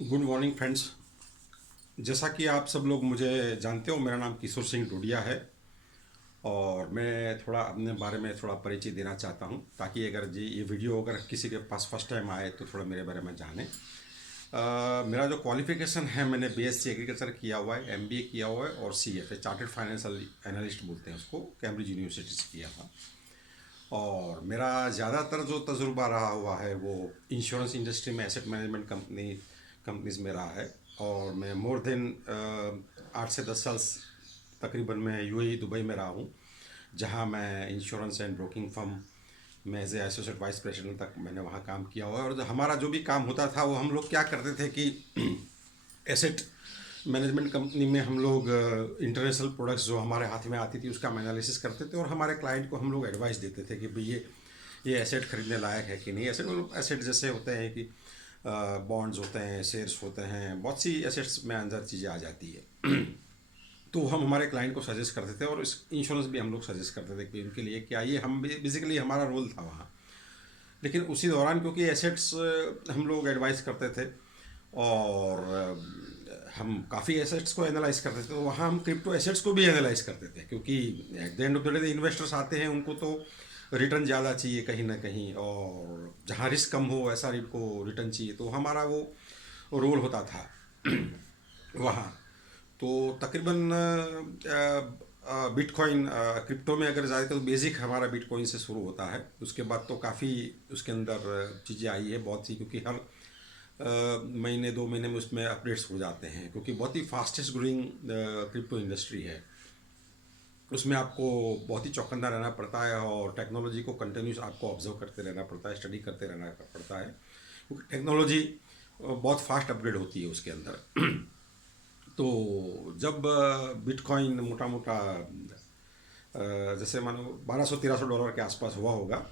Good morning friends. जैसा कि आप सब लोग मुझे जानते हो, मेरा नाम किशोर सिंह डोडिया है और मैं थोड़ा अपने बारे में थोड़ा परिचय देना चाहता हूं, ताकि अगर जी ये वीडियो अगर किसी के पास फर्स्ट टाइम आए तो थोड़ा मेरे बारे में जाने। मेरा जो क्वालिफिकेशन है, मैंने बीएससी एग्रीकल्चर किया हुआ है, एमबीए किया हुआ है और सीएफए चार्टर्ड फाइनेंशियल एनालिस्ट बोलते हैं उसको, कैम्ब्रिज यूनिवर्सिटी से किया था। और मेरा ज़्यादातर जो तजुर्बा रहा हुआ है वो इंश्योरेंस इंडस्ट्री में, एसेट मैनेजमेंट कंपनीज में रहा है। और मैं मोर देन 8 से 10 साल तकरीबन मैं यूएई दुबई में रहा हूँ, जहाँ मैं इंश्योरेंस एंड ब्रोकिंग फर्म में as a associate vice president तक मैंने वहाँ काम किया हुआ है। और हमारा जो भी काम होता था वो हम लोग क्या करते थे कि एसेट मैनेजमेंट कंपनी में हम लोग इंटरनेशनल प्रोडक्ट्स जो हमारे हाथ में आती थी उसका एनालिसिस करते थे, और हमारे क्लाइंट को हम लोग एडवाइस देते थे कि भाई ये एसेट खरीदने लायक है कि नहीं। एसेट एसेट जैसे होते हैं कि बॉन्ड्स होते हैं, शेयर्स होते हैं, बहुत सी एसेट्स में अंदर चीज़ें आ जाती है। तो हम हमारे क्लाइंट को सजेस्ट करते थे, और इस इंश्योरेंस भी हम लोग सजेस्ट करते थे कि उनके लिए क्या, ये हम बेसिकली हमारा रोल था वहाँ। लेकिन उसी दौरान क्योंकि एसेट्स हम लोग एडवाइस करते थे और हम काफ़ी एसेट्स को एनालाइज करते थे, तो वहाँ हम क्रिप्टो एसेट्स को भी एनालाइज करते थे, क्योंकि at the end of the day investors आते हैं, उनको तो रिटर्न ज़्यादा चाहिए कहीं ना कहीं, और जहाँ रिस्क कम हो ऐसा को रिटर्न चाहिए, तो हमारा वो रोल होता था वहाँ। तो तकरीबन बिटकॉइन क्रिप्टो में अगर जाए तो बेसिक हमारा बिटकॉइन से शुरू होता है। उसके बाद तो काफ़ी उसके अंदर चीज़ें आई है बहुत सी, क्योंकि हर महीने 2 महीने में उसमें अपडेट्स हो जाते हैं, क्योंकि बहुत ही फास्टेस्ट ग्रोइंग क्रिप्टो इंडस्ट्री है। उसमें आपको बहुत ही चौकन्ना रहना पड़ता है और टेक्नोलॉजी को कंटिन्यूस आपको ऑब्जर्व करते रहना पड़ता है, स्टडी करते रहना पड़ता है, क्योंकि टेक्नोलॉजी बहुत फास्ट अपग्रेड होती है उसके अंदर। तो जब बिटकॉइन मोटा मोटा जैसे मानो $1200-1300 के आसपास हुआ होगा,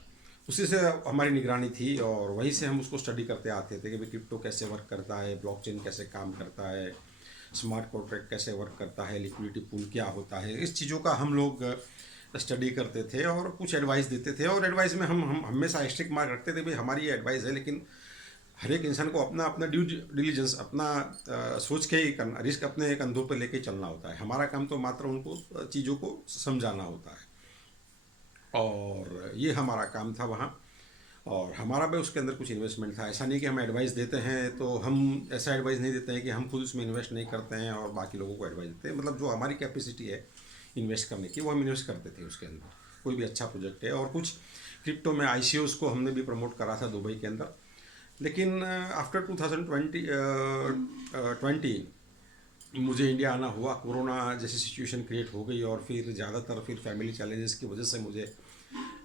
उसी से हमारी निगरानी थी, और वहीं से हम उसको स्टडी करते आते थे कि भाई क्रिप्टो कैसे वर्क करता है, ब्लॉकचेन कैसे काम करता है, स्मार्ट कॉन्ट्रैक्ट कैसे वर्क करता है, लिक्विडिटी पूल क्या होता है, इस चीज़ों का हम लोग स्टडी करते थे और कुछ एडवाइस देते थे। और एडवाइस में हम हमेशा स्ट्रिक्ट मार्क रखते थे, भाई हमारी ये एडवाइस है, लेकिन हर एक इंसान को अपना अपना ड्यू डिलीजेंस अपना सोच के ही करना, रिस्क अपने कंधों पे लेके चलना होता है। हमारा काम तो मात्र उनको चीज़ों को समझाना होता है, और ये हमारा काम था वहाँ। और हमारा भी उसके अंदर कुछ इन्वेस्टमेंट था। ऐसा नहीं कि हम एडवाइस देते हैं तो हम ऐसा एडवाइस नहीं देते हैं कि हम खुद उसमें इन्वेस्ट नहीं करते हैं और बाकी लोगों को एडवाइस देते हैं। मतलब जो हमारी कैपेसिटी है इन्वेस्ट करने की, वो हम इन्वेस्ट करते थे उसके अंदर। कोई भी अच्छा प्रोजेक्ट है, और कुछ क्रिप्टो में आईसीओस को हमने भी प्रमोट करा था दुबई के अंदर। लेकिन आफ्टर 2020 मुझे इंडिया आना हुआ, कोरोना जैसी सिचुएशन क्रिएट हो गई, और फिर ज़्यादातर फिर फैमिली चैलेंजेस की वजह से मुझे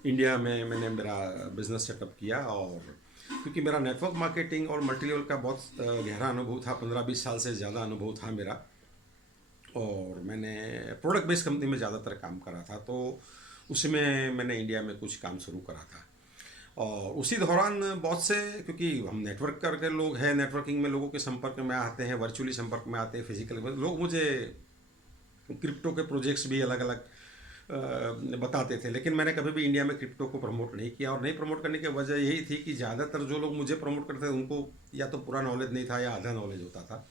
इंडिया में मैंने मेरा बिज़नेस सेटअप किया। और क्योंकि मेरा नेटवर्क मार्केटिंग और मल्टी लेवल का बहुत गहरा अनुभव था, 15-20 साल से ज़्यादा अनुभव था मेरा, और मैंने प्रोडक्ट बेस्ड कंपनी में ज़्यादातर काम करा था, तो उसमें मैंने इंडिया में कुछ काम शुरू करा था। और उसी दौरान बहुत से, क्योंकि हम नेटवर्क करके लोग हैं, नेटवर्किंग में लोगों के संपर्क में आते हैं, वर्चुअली संपर्क में आते हैं, फिजिकली लोग मुझे क्रिप्टो के प्रोजेक्ट्स भी अलग अलग बताते थे। लेकिन मैंने कभी भी इंडिया में क्रिप्टो को प्रमोट नहीं किया, और नहीं प्रमोट करने की वजह यही थी कि ज़्यादातर जो लोग मुझे प्रमोट करते थे उनको या तो पूरा नॉलेज नहीं था या आधा नॉलेज होता था।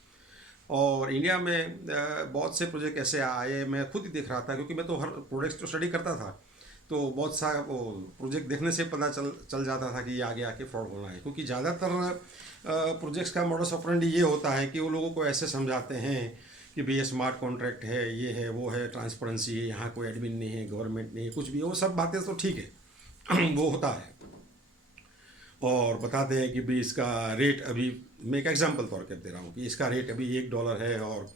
और इंडिया में बहुत से प्रोजेक्ट ऐसे आए, मैं खुद ही देख रहा था, क्योंकि मैं तो हर प्रोजेक्ट तो स्टडी करता था, तो बहुत सा वो प्रोजेक्ट देखने से पता चल जाता था कि ये आगे आके फ्रॉड होना है। क्योंकि ज़्यादातर प्रोजेक्ट्स का मॉडस ऑपरेंडी ये होता है कि वो लोगों को ऐसे समझाते हैं कि भाई ये स्मार्ट कॉन्ट्रैक्ट है, ये है, वो है, ट्रांसपेरेंसी है, यहाँ कोई एडमिन नहीं है, गवर्नमेंट नहीं है, कुछ भी, वो सब बातें तो ठीक है। वो होता है, और बताते हैं कि भाई इसका रेट अभी, मैं एक एग्जांपल तौर पर दे रहा हूँ कि इसका रेट अभी $1 है, और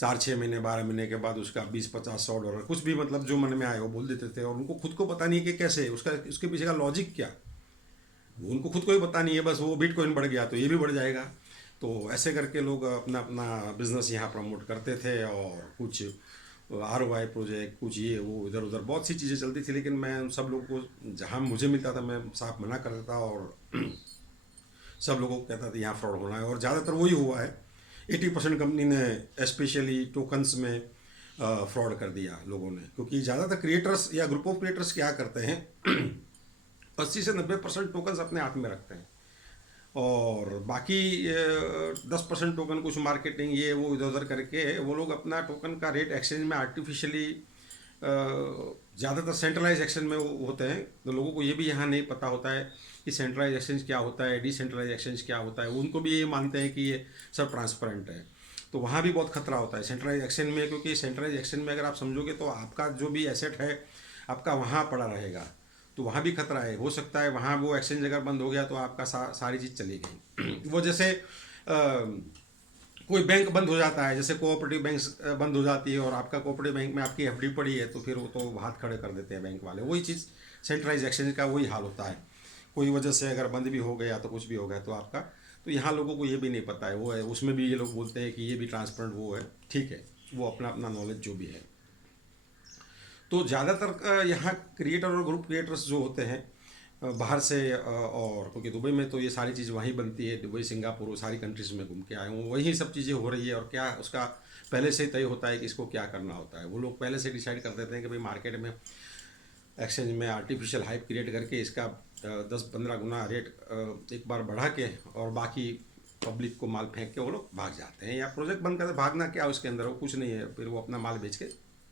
4-6 महीने 12 महीने के बाद उसका 20-50-100 डॉलर, कुछ भी मतलब जो मन में आए वो बोल देते थे, और उनको खुद को पता नहीं कि कैसे उसका, उसके पीछे का लॉजिक क्या, वो उनको खुद को भी पता नहीं है। बस वो बिटकॉइन बढ़ गया तो ये भी बढ़ जाएगा। तो ऐसे करके लोग अपना अपना बिजनेस यहाँ प्रमोट करते थे, और कुछ ROI प्रोजेक्ट, कुछ ये वो, इधर उधर बहुत सी चीज़ें चलती थी। लेकिन मैं उन सब लोगों को, जहाँ मुझे मिलता था मैं साफ मना कर देता, और सब लोगों को कहता था यहाँ फ्रॉड होना है, और ज़्यादातर वही हुआ है। 80% कंपनी ने स्पेशली टोकन्स में फ्रॉड कर दिया लोगों ने, क्योंकि ज़्यादातर क्रिएटर्स या ग्रुप ऑफ क्रिएटर्स क्या करते हैं, 80 से 90% टोकन्स अपने हाथ में रखते हैं, और बाकी 10% टोकन कुछ मार्केटिंग ये वो इधर उधर करके वो लोग अपना टोकन का रेट एक्सचेंज में आर्टिफिशियली, ज़्यादातर सेंट्रलाइज एक्सचेंज में वो होते हैं, तो लोगों को ये भी यहाँ नहीं पता होता है कि सेंट्रलाइज एक्सचेंज क्या होता है, डिसेंट्रलाइज एक्सचेंज क्या होता है। उनको भी ये मानते हैं कि ये सब ट्रांसपेरेंट है, तो वहाँ भी बहुत खतरा होता है सेंट्रलाइज एक्सचेंज में, क्योंकि सेंट्रलाइज एक्सचेंज में अगर आप समझोगे तो आपका जो भी एसेट है आपका वहाँ पड़ा रहेगा, तो वहाँ भी खतरा है। हो सकता है वहाँ वो एक्सचेंज अगर बंद हो गया तो आपका सारी चीज़ चली गई। वो जैसे कोई बैंक बंद हो जाता है, जैसे कोऑपरेटिव बैंक बंद हो जाती है और आपका कोऑपरेटिव बैंक में आपकी एफडी पड़ी है, तो फिर वो तो हाथ खड़े कर देते हैं बैंक वाले। वही चीज़ सेंट्रलाइज एक्सचेंज का वही हाल होता है। कोई वजह से अगर बंद भी हो गया तो कुछ भी हो गया तो आपका, तो यहाँ लोगों को ये भी नहीं पता है वो है, उसमें भी ये लोग बोलते हैं कि ये भी ट्रांसपेरेंट वो है, ठीक है, वो अपना अपना नॉलेज जो भी है। तो ज़्यादातर यहाँ क्रिएटर और ग्रुप क्रिएटर्स जो होते हैं बाहर से, और क्योंकि दुबई में तो ये सारी चीज़ वहीं बनती है, दुबई सिंगापुर वो सारी कंट्रीज़ में घूम के आए हूँ, वहीं सब चीज़ें हो रही है। और क्या उसका पहले से तय होता है कि इसको क्या करना होता है, वो लोग पहले से डिसाइड कर देते हैं कि भाई मार्केट में एक्सचेंज में आर्टिफिशियल हाइप क्रिएट करके इसका 10-15 गुना रेट एक बार बढ़ा के और बाकी पब्लिक को माल फेंक के वो लोग भाग जाते हैं, या प्रोजेक्ट बंद करके भागना क्या उसके अंदर, वो कुछ नहीं है, फिर वो अपना माल बेच के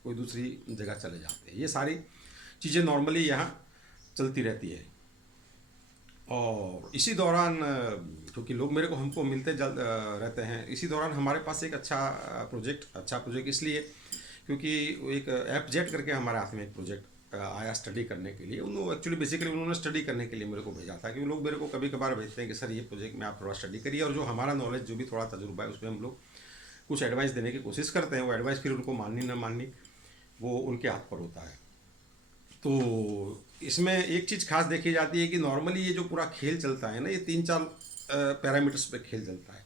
कोई दूसरी जगह चले जाते हैं। ये सारी चीज़ें नॉर्मली यहाँ चलती रहती है। और इसी दौरान क्योंकि लोग मेरे को हमको मिलते रहते हैं, इसी दौरान हमारे पास एक अच्छा प्रोजेक्ट इसलिए क्योंकि एक ऐप जेट करके हमारे हाथ में एक प्रोजेक्ट आया स्टडी करने के लिए। उन्होंने एक्चुअली बेसिकली उन्होंने स्टडी करने के लिए मेरे को भेजा था, क्योंकि लोग मेरे को कभी कभार भेजते हैं कि सर ये प्रोजेक्ट में आप थोड़ा स्टडी करिए, और जो हमारा नॉलेज जो भी थोड़ा तजुर्बा है उसमें हम लोग कुछ एडवाइस देने की कोशिश करते हैं। वो एडवाइस फिर उनको माननी ना माननी वो उनके हाथ पर होता है। तो इसमें एक चीज़ खास देखी जाती है कि नॉर्मली ये जो पूरा खेल चलता है ना, ये 3-4 पैरामीटर्स पे खेल चलता है।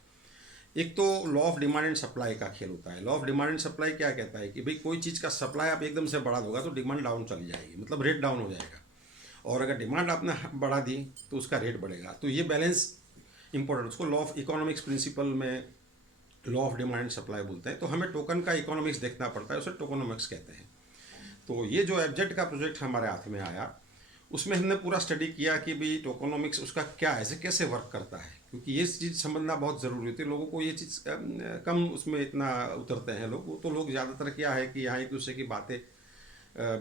एक तो law of demand and supply का खेल होता है। Law of demand and supply क्या कहता है कि भाई कोई चीज़ का सप्लाई आप एकदम से बढ़ा दोगा तो डिमांड डाउन चली जाएगी, मतलब रेट डाउन हो जाएगा, और अगर डिमांड आपने बढ़ा दी तो उसका रेट बढ़ेगा। तो ये बैलेंस इंपॉर्टेंट, उसको लॉ ऑफ इकोनॉमिक्स प्रिंसिपल में law of demand and supply बोलते हैं। तो हमें टोकन का इकोनॉमिक्स देखना पड़ता है, उसे टोकोनॉमिक्स कहते हैं। तो ये जो एबजेट का प्रोजेक्ट हमारे हाथ में आया, उसमें हमने पूरा स्टडी किया कि भाई टोकोनॉमिक्स उसका क्या है, कैसे वर्क करता है, क्योंकि ये चीज़ समझना बहुत ज़रूरी होती है। लोगों को ये चीज़ कम उसमें इतना उतरते हैं लोग, तो लोग ज़्यादातर क्या है कि यहाँ एक दूसरे की बातें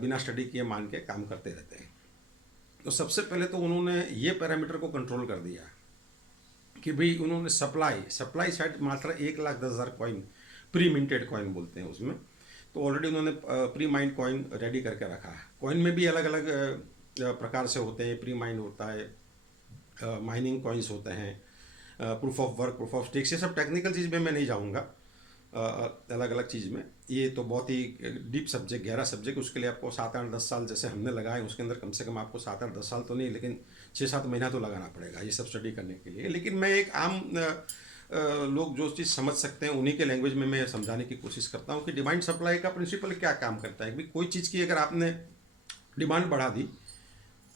बिना स्टडी किए मान के काम करते रहते हैं। तो सबसे पहले तो उन्होंने ये पैरामीटर को कंट्रोल कर दिया कि भाई उन्होंने सप्लाई साइड मात्र 1,10,000 कॉइन, प्री मिंटेड कॉइन बोलते हैं उसमें, तो ऑलरेडी उन्होंने प्री माइंड कॉइन रेडी करके रखा है। कॉइन में भी अलग अलग प्रकार से होते हैं, प्री माइंड होता है, माइनिंग कॉइन्स होते हैं, proof of work, proof of stakes, ये सब टेक्निकल चीज़ में मैं नहीं जाऊँगा, अलग अलग चीज़ में। ये तो बहुत ही डीप सब्जेक्ट, गहरा सब्जेक्ट, उसके लिए आपको 7-8-10 साल जैसे हमने लगाए, उसके अंदर कम से कम आपको 7-8-10 साल तो नहीं, लेकिन 6-7 महीना तो लगाना पड़ेगा ये सब स्टडी करने के लिए। लेकिन मैं एक आम लोग जो चीज़ समझ सकते हैं उन्हीं के लैंग्वेज में मैं समझाने की कोशिश करता हूँ कि डिमांड सप्लाई का प्रिंसिपल क्या काम करता है। कि कोई चीज़ की अगर आपने डिमांड बढ़ा दी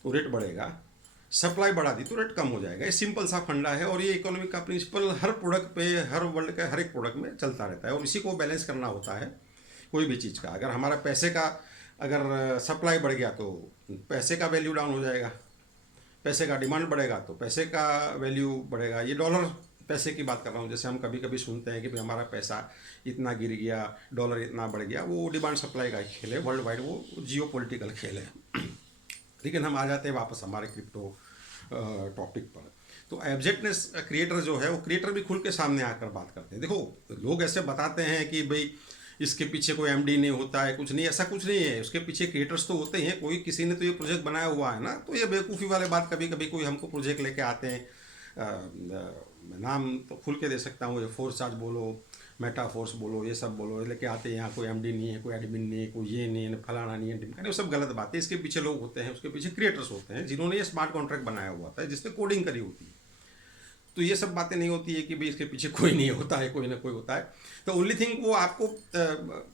तो रेट बढ़ेगा, सप्लाई बढ़ा दी तो रेट कम हो जाएगा। ये सिंपल सा फंडा है, और ये इकोनॉमिक का प्रिंसिपल हर प्रोडक्ट पे, हर वर्ल्ड के हर एक प्रोडक्ट में चलता रहता है, और इसी को बैलेंस करना होता है कोई भी चीज़ का। अगर हमारा पैसे का अगर सप्लाई बढ़ गया तो पैसे का वैल्यू डाउन हो जाएगा, पैसे का डिमांड बढ़ेगा तो पैसे का वैल्यू बढ़ेगा। ये डॉलर पैसे की बात कर रहा हूँ, जैसे हम कभी कभी सुनते हैं कि भाई हमारा पैसा इतना गिर गया, डॉलर इतना बढ़ गया, वो डिमांड सप्लाई का खेल है वर्ल्ड वाइड, वो जियो पॉलिटिकल खेल है। लेकिन हम आ जाते हैं वापस हमारे क्रिप्टो टॉपिक पर। तो एब्जेक्टनेस क्रिएटर जो है, वो क्रिएटर भी खुल के सामने आकर बात करते हैं। देखो लोग ऐसे बताते हैं कि भाई इसके पीछे कोई एमडी नहीं होता है, कुछ नहीं, ऐसा कुछ नहीं है। उसके पीछे क्रिएटर्स तो होते हैं, कोई किसी ने तो ये प्रोजेक्ट बनाया हुआ है ना। तो ये बेवकूफ़ी वाले बात, कभी कभी कोई हमको प्रोजेक्ट लेके आते हैं, मैं नाम तो खुल के दे सकता हूँ, ये फोर्स चार्ज बोलो, मेटाफोर्स बोलो, ये सब बोलो, लेके आते हैं यहाँ कोई एमडी नहीं है, कोई एडमिन नहीं है, कोई ये नहीं है, फलाना नहीं है, ढिमका नहीं, वो सब गलत बात है। इसके पीछे लोग होते हैं, उसके पीछे क्रिएटर्स होते हैं जिन्होंने ये स्मार्ट कॉन्ट्रैक्ट बनाया हुआ था, जिसपे कोडिंग करी होती है। तो ये सब बातें नहीं होती है कि भाई इसके पीछे कोई नहीं होता है, कोई ना कोई होता है। तो ओनली थिंग वो आपको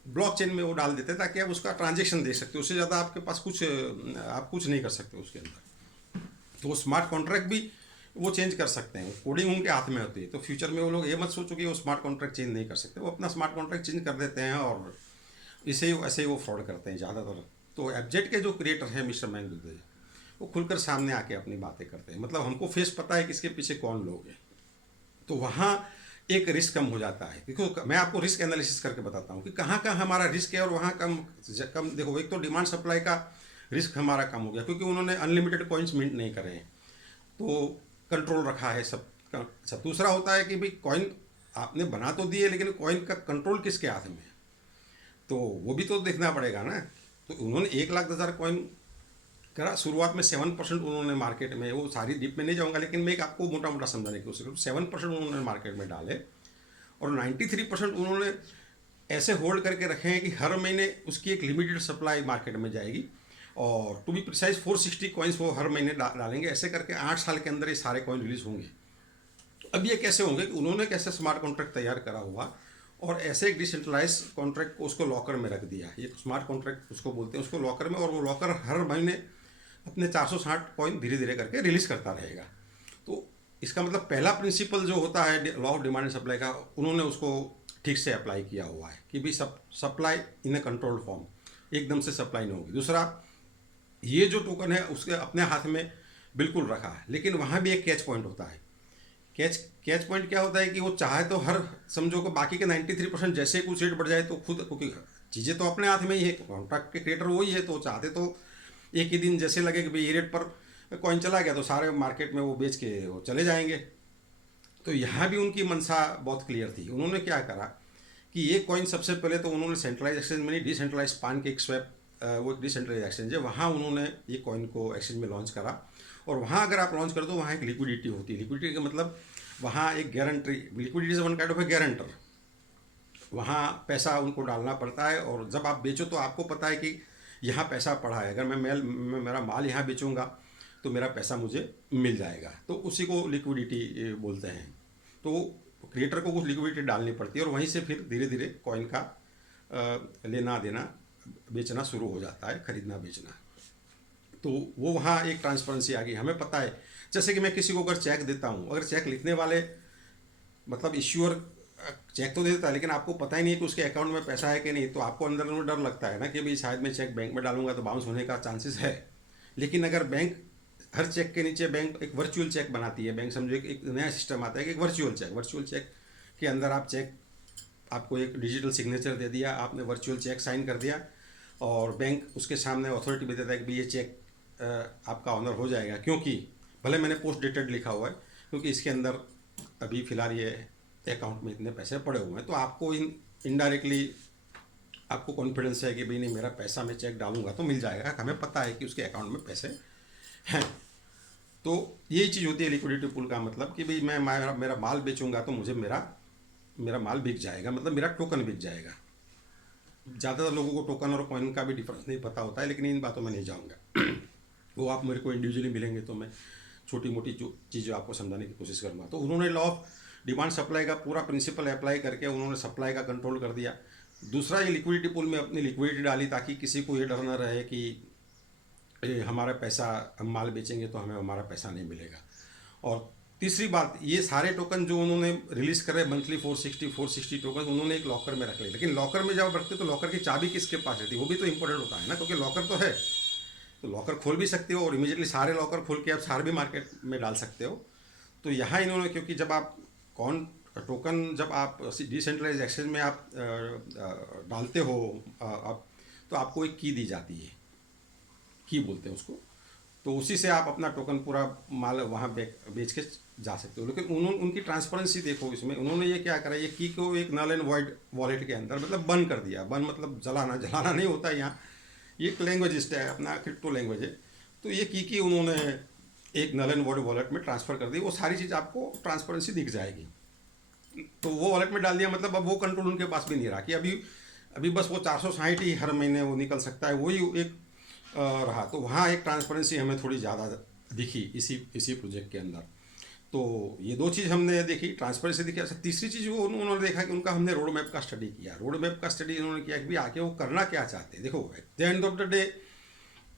ब्लॉकचेन में वो डाल देते हैं ताकि आप उसका ट्रांजेक्शन देख सकते हो, उससे ज़्यादा आपके पास कुछ आप कुछ नहीं कर सकते उसके अंदर। तो वो स्मार्ट कॉन्ट्रैक्ट भी वो चेंज कर सकते हैं, कोडिंग उनके हाथ में होती है। तो फ्यूचर में वो लोग ये मत सोचो कि वो स्मार्ट कॉन्ट्रैक्ट चेंज नहीं कर सकते, वो अपना स्मार्ट कॉन्ट्रैक्ट चेंज कर देते हैं, और इसे ऐसे ही वो फ्रॉड करते हैं ज़्यादातर। तो एब्जेक्ट के जो क्रिएटर हैं मिस्टर मैंग, वो वो खुलकर सामने आके अपनी बातें करते हैं, मतलब हमको फेस पता है कि इसके पीछे कौन लोग हैं। तो वहाँ एक रिस्क कम हो जाता है। देखो मैं आपको रिस्क एनालिसिस करके बताता हूँ कि कहाँ कहाँ हमारा रिस्क है और वहाँ कम कम। देखो एक तो डिमांड सप्लाई का रिस्क हमारा कम हो गया क्योंकि उन्होंने अनलिमिटेड कॉइन्स मिंट नहीं करे हैं, तो कंट्रोल रखा है सब। दूसरा होता है कि भाई कॉइन आपने बना तो दिए लेकिन कॉइन का कंट्रोल किसके हाथ में है, तो वो भी तो देखना पड़ेगा ना। तो उन्होंने 1,10,000 कॉइन करा, शुरुआत में 7% उन्होंने मार्केट में, वो सारी डीप में नहीं जाऊंगा लेकिन मैं एक आपको मोटा मोटा समझाने की कोशिश करूँ, 7% उन्होंने मार्केट में डाले और 93% उन्होंने ऐसे होल्ड करके रखे हैं कि हर महीने उसकी एक लिमिटेड सप्लाई मार्केट में जाएगी और टू बी प्रिसाइज 460 कॉइन्स वो हर महीने डालेंगे। ऐसे करके 8 साल के अंदर ये सारे कॉइन रिलीज होंगे। अब ये कैसे होंगे कि उन्होंने कैसे स्मार्ट कॉन्ट्रैक्ट तैयार करा हुआ और ऐसे एक डिसेंट्रलाइज कॉन्ट्रैक्ट को उसको लॉकर में रख दिया, ये स्मार्ट कॉन्ट्रैक्ट उसको बोलते हैं, उसको लॉकर में, और वो लॉकर हर महीने अपने 460 कॉइन धीरे धीरे करके रिलीज करता रहेगा। तो इसका मतलब पहला प्रिंसिपल जो होता है law of demand and supply का, उन्होंने उसको ठीक से अप्लाई किया हुआ है कि भाई supply in A controlled form, एकदम से सप्लाई नहीं होगी। दूसरा, ये जो टोकन है उसके अपने हाथ में बिल्कुल रखा है, लेकिन वहाँ भी एक कैच पॉइंट होता है। कैच पॉइंट क्या होता है कि वो चाहे तो हर, समझो कि बाकी के 93% जैसे कुछ रेट बढ़ जाए तो खुद, क्योंकि चीज़ें तो अपने हाथ में ही है, कॉन्ट्रैक्ट के क्रिएटर वही है, तो चाहते तो एक ही दिन जैसे लगे कि भाई ये रेट पर कॉइन चला गया तो सारे मार्केट में वो बेच के वो चले जाएंगे। तो यहाँ भी उनकी मंशा बहुत क्लियर थी। उन्होंने क्या करा कि ये कॉइन सबसे पहले तो उन्होंने सेंट्रलाइज एक्सचेंज में नहीं, डिसेंट्रलाइज पान के एक स्वैप, वो एक डिसेंट्रलाइज एक्सचेंज है, वहाँ उन्होंने ये कॉइन को एक्सचेंज में लॉन्च करा। और वहाँ अगर आप लॉन्च कर दो, वहाँ एक लिक्विडिटी होती है। लिक्विडिटी का मतलब वहाँ एक guarantee, liquidity is one kind of A guarantor, वहाँ पैसा उनको डालना पड़ता है और जब आप बेचो तो आपको पता है कि यहाँ पैसा पड़ा है, अगर मैं मेरा माल यहाँ बेचूंगा तो मेरा पैसा मुझे मिल जाएगा, तो उसी को लिक्विडिटी बोलते हैं। तो क्रिएटर को कुछ लिक्विडिटी डालनी पड़ती है और वहीं से फिर धीरे धीरे कॉइन का लेना देना, बेचना शुरू हो जाता है, खरीदना बेचना। तो वो वहाँ एक ट्रांसपेरेंसी आ गई, हमें पता है। जैसे कि मैं किसी को अगर चेक देता हूँ, अगर चेक लिखने वाले मतलब इश्यूअर चेक तो दे देता है लेकिन आपको पता ही नहीं है कि उसके अकाउंट में पैसा है कि नहीं, तो आपको अंदर में डर लगता है ना कि भाई शायद मैं चेक बैंक में डालूंगा तो बाउंस होने का चांसेस है। लेकिन अगर बैंक, हर चेक के नीचे बैंक एक वर्चुअल चेक बनाती है, बैंक समझो एक नया सिस्टम आता है कि एक वर्चुअल चेक के अंदर आप चेक, आपको एक डिजिटल सिग्नेचर दे दिया, आपने वर्चुअल चेक साइन कर दिया और बैंक उसके सामने अथॉरिटी भी देता है कि भाई ये चेक आपका ऑनर हो जाएगा, क्योंकि भले मैंने पोस्ट डेटेड लिखा हुआ है, क्योंकि इसके अंदर अभी फ़िलहाल ये अकाउंट में इतने पैसे पड़े हुए हैं। तो आपको इनडायरेक्टली आपको कॉन्फिडेंस है कि भाई नहीं, मेरा पैसा मैं चेक डालूंगा तो मिल जाएगा, हमें पता है कि उसके अकाउंट में पैसे हैं। तो यही चीज़ होती है लिक्विडिटी पूल का मतलब कि भाई मैं मेरा माल बेचूंगा तो मुझे मेरा माल बिक जाएगा, मतलब मेरा टोकन बिक जाएगा। ज़्यादातर लोगों को टोकन और कॉइन का भी डिफरेंस नहीं पता होता है, लेकिन इन बातों में नहीं जाऊँगा। वो आप मेरे को इंडिविजुअली मिलेंगे तो मैं छोटी मोटी जो चीज़ें आपको समझाने की कोशिश करूँगा। तो उन्होंने लॉ ऑफ डिमांड सप्लाई का पूरा प्रिंसिपल अप्लाई करके उन्होंने सप्लाई का कंट्रोल कर दिया। दूसरा, ये लिक्विडिटी पूल में अपनी लिक्विडिटी डाली ताकि किसी को ये डर ना रहे कि हमारा पैसा, हम माल बेचेंगे तो हमें हमारा पैसा नहीं मिलेगा। और तीसरी बात, ये सारे टोकन जो उन्होंने रिलीज करे मंथली 460 टोकन उन्होंने एक लॉकर में रख लिए। लेकिन लॉकर में जब रखते तो लॉकर की चाबी किसके पास रहती है, वो भी तो इंपॉर्टेंट होता है ना, क्योंकि लॉकर तो है तो लॉकर खोल भी सकते हो और इमीडिएटली सारे लॉकर खोल के आप सारे भी मार्केट में डाल सकते हो। तो यहाँ इन्होंने, क्योंकि जब आप टोकन जब आप डिसेंट्रलाइज एक्सचेंज में आप डालते हो आप, तो आपको एक की दी जाती है, की बोलते हैं उसको, तो उसी से आप अपना टोकन पूरा माल वहाँ बेच के जा सकते हो। लेकिन उनकी ट्रांसपेरेंसी देखो इसमें, उन्होंने ये क्या करा, ये की को एक नल एंड वॉइड वॉलेट के अंदर मतलब बंद कर दिया। बंद मतलब जलाना नहीं होता यहाँ, ये एक लैंग्वेज है, अपना क्रिप्टो लैंग्वेज है। तो ये की उन्होंने एक नल एंड वॉइड वॉलेट में ट्रांसफ़र कर दी, वो सारी चीज़ आपको ट्रांसपेरेंसी दिख जाएगी। तो वो वॉलेट में डाल दिया, मतलब अब वो कंट्रोल उनके पास भी नहीं रहा कि अभी बस वो 460 ही हर महीने वो निकल सकता है, वही एक रहा। तो वहाँ एक ट्रांसपेरेंसी हमें थोड़ी ज़्यादा दिखी इसी प्रोजेक्ट के अंदर। तो ये दो चीज़ हमने देखी, ट्रांसपेरेंसी दिखी। अच्छा, तीसरी चीज़ वो उन्होंने देखा कि उनका हमने रोड मैप का स्टडी किया। रोड मैप का स्टडी उन्होंने किया कि भाई आके वो करना क्या चाहते हैं। देखो at the end of the day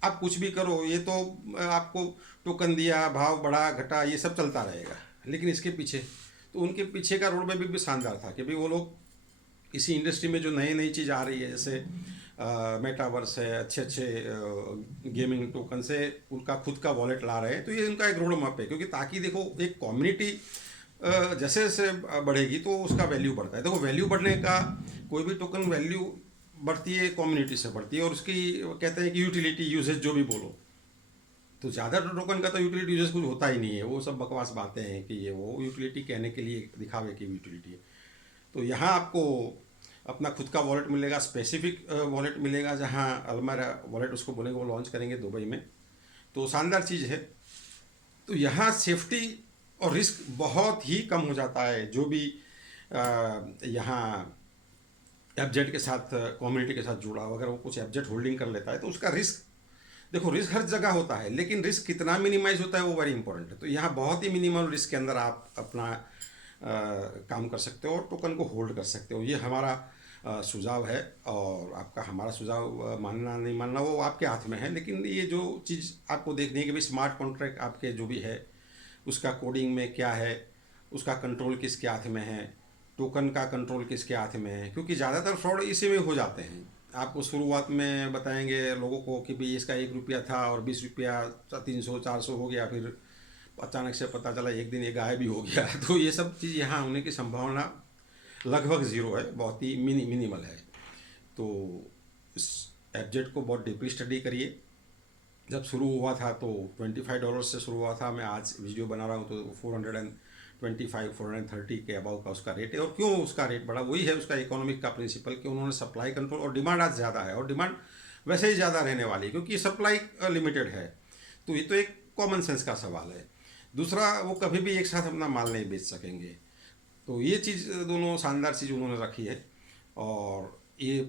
आप कुछ भी करो, ये तो आपको टोकन दिया, भाव बढ़ा घटा, ये सब चलता रहेगा, लेकिन इसके पीछे, तो उनके पीछे का रोड मैप भी शानदार था कि भाई वो लोग इसी इंडस्ट्री में जो नई चीज़ आ रही है, जैसे मेटावर्स है, अच्छे अच्छे गेमिंग टोकन से उनका खुद का वॉलेट ला रहे हैं। तो ये उनका एक रोड मैप है, क्योंकि ताकि देखो एक कम्युनिटी जैसे जैसे बढ़ेगी तो उसका वैल्यू बढ़ता है। देखो वैल्यू बढ़ने का, कोई भी टोकन वैल्यू बढ़ती है कम्युनिटी से बढ़ती है, और उसकी कहते हैं कि यूटिलिटी यूजेज जो भी बोलो, तो ज़्यादा टोकन का तो यूटिलिटी यूजेज कुछ होता ही नहीं है, वो सब बकवास बातें हैं कि ये वो यूटिलिटी कहने के लिए दिखावे की यूटिलिटी है। तो यहाँ आपको अपना खुद का वॉलेट मिलेगा, स्पेसिफिक वॉलेट मिलेगा, जहाँ अलमारा वॉलेट उसको बोलेंगे, वो लॉन्च करेंगे दुबई में। तो शानदार चीज़ है। तो यहाँ सेफ्टी और रिस्क बहुत ही कम हो जाता है। जो भी यहाँ एफजेड के साथ, कम्युनिटी के साथ जुड़ा हो, अगर वो कुछ एफजेड होल्डिंग कर लेता है तो उसका रिस्क, देखो रिस्क हर जगह होता है, लेकिन रिस्क कितना मिनिमाइज होता है वो वेरी इंपॉर्टेंट है। तो यहाँ बहुत ही मिनिमल रिस्क के अंदर आप अपना काम कर सकते हो और टोकन को होल्ड कर सकते हो। ये हमारा सुझाव है, और आपका हमारा सुझाव मानना नहीं मानना वो आपके हाथ में है। लेकिन ये जो चीज़ आपको देखनी है कि भाई स्मार्ट कॉन्ट्रैक्ट आपके जो भी है उसका कोडिंग में क्या है, उसका कंट्रोल किसके हाथ में है, टोकन का कंट्रोल किसके हाथ में है, क्योंकि ज़्यादातर फ्रॉड इसी में हो जाते हैं। आपको शुरुआत में बताएंगे लोगों को कि भाई इसका 1 रुपया था और 20 रुपया 300 400 हो गया, फिर अचानक से पता चला एक दिन ये गायब भी हो गया। तो ये सब चीज़ यहाँ होने की संभावना लगभग ज़ीरो है, बहुत ही मिनिमल है। तो इस एफजेड को बहुत डीपली स्टडी करिए। जब शुरू हुआ था तो $25 से शुरू हुआ था, मैं आज वीडियो बना रहा हूँ तो 425 430 के अबाव का उसका रेट है। और क्यों उसका रेट बढ़ा, वही है उसका इकोनॉमिक का प्रिंसिपल कि उन्होंने सप्लाई कंट्रोल, और डिमांड आज ज़्यादा है, और डिमांड वैसे ही ज़्यादा रहने वाली है क्योंकि सप्लाई लिमिटेड है। तो ये तो एक कॉमन सेंस का सवाल है। दूसरा, वो कभी भी एक साथ अपना माल नहीं बेच सकेंगे। तो ये चीज़, दोनों शानदार चीज़ उन्होंने रखी है। और ये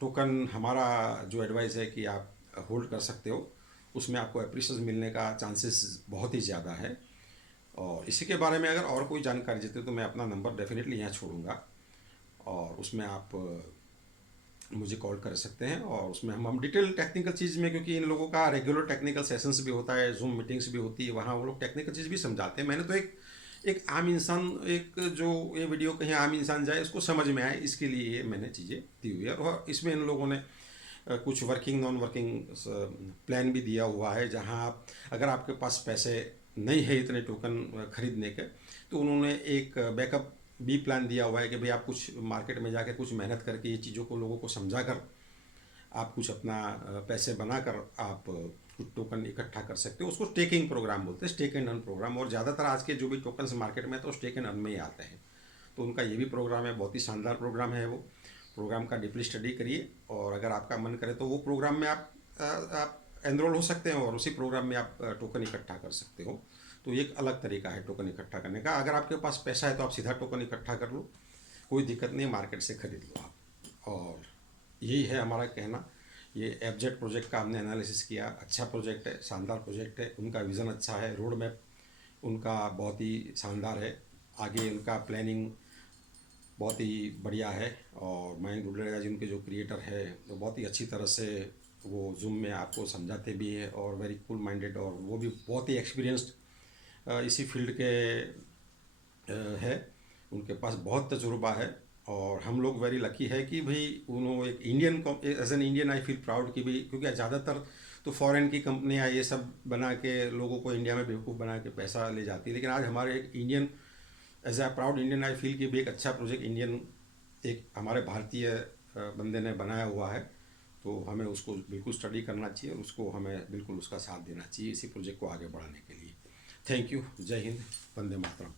टोकन, हमारा जो एडवाइस है कि आप होल्ड कर सकते हो, उसमें आपको एप्रिसिएशन मिलने का चांसेस बहुत ही ज़्यादा है। और इसी के बारे में अगर और कोई जानकारी देते तो मैं अपना नंबर डेफिनेटली यहाँ छोड़ूंगा, और उसमें आप मुझे कॉल कर सकते हैं। और उसमें हम डिटेल टेक्निकल चीज़ में, क्योंकि इन लोगों का रेगुलर टेक्निकल सेशंस भी होता है, जूम मीटिंग्स भी होती है, वहाँ वो लोग टेक्निकल चीज़ भी समझाते हैं। मैंने तो एक आम इंसान, एक जो ये वीडियो कहीं आम इंसान जाए उसको समझ में आए, इसके लिए ये मैंने चीज़ें दी हुई है। और इसमें इन लोगों ने कुछ वर्किंग नॉन वर्किंग प्लान भी दिया हुआ है, जहां आप, अगर आपके पास पैसे नहीं है इतने टोकन खरीदने के, तो उन्होंने एक बैकअप भी प्लान दिया हुआ है कि भाई आप कुछ मार्केट में जाकर कुछ मेहनत करके ये चीज़ों को लोगों को समझा कर आप कुछ अपना पैसे बनाकर आप कुछ टोकन इकट्ठा कर सकते हो। उसको स्टेकिंग प्रोग्राम बोलते हैं, स्टेक एंड अर्न प्रोग्राम। और ज़्यादातर आज के जो भी टोकन्स मार्केट में तो स्टेक एंड अर्न में ही आते हैं। तो उनका ये भी प्रोग्राम है, बहुत ही शानदार प्रोग्राम है। वो प्रोग्राम का डीपली स्टडी करिए, और अगर आपका मन करे तो वो प्रोग्राम में आप एनरोल हो सकते हैं, और उसी प्रोग्राम में आप टोकन इकट्ठा कर सकते हो। तो ये एक अलग तरीका है टोकन इकट्ठा करने का। अगर आपके पास पैसा है तो आप सीधा टोकन इकट्ठा कर लो, कोई दिक्कत नहीं, मार्केट से खरीद लो आप। और यही है हमारा कहना। ये एफजेड प्रोजेक्ट का हमने एनालिसिस किया, अच्छा प्रोजेक्ट है, शानदार प्रोजेक्ट है, उनका विज़न अच्छा है, रोड मैप उनका बहुत ही शानदार है, आगे उनका प्लानिंग बहुत ही बढ़िया है। और मयंक गुडरेजा जी उनके जो क्रिएटर है, तो बहुत ही अच्छी तरह से वो जूम में आपको समझाते भी है, और वेरी कूल माइंडेड, और वो भी बहुत ही एक्सपीरियंस्ड इसी फील्ड के है, उनके पास बहुत तजुर्बा है। और हम लोग वेरी लकी है कि भाई उन्होंने एक Indian, as an Indian I feel proud कि भाई, क्योंकि ज़्यादातर तो फॉरेन की कंपनियां ये सब बना के लोगों को इंडिया में बेवकूफ़ बना के पैसा ले जाती है, लेकिन आज हमारे एक Indian, as a proud Indian I feel कि भी एक अच्छा प्रोजेक्ट इंडियन, एक हमारे भारतीय बंदे ने बनाया हुआ है। तो हमें उसको बिल्कुल स्टडी करना चाहिए, और उसको हमें बिल्कुल उसका साथ देना चाहिए इसी प्रोजेक्ट को आगे बढ़ाने के लिए। Thank you. जय हिंद, वंदे मातरम।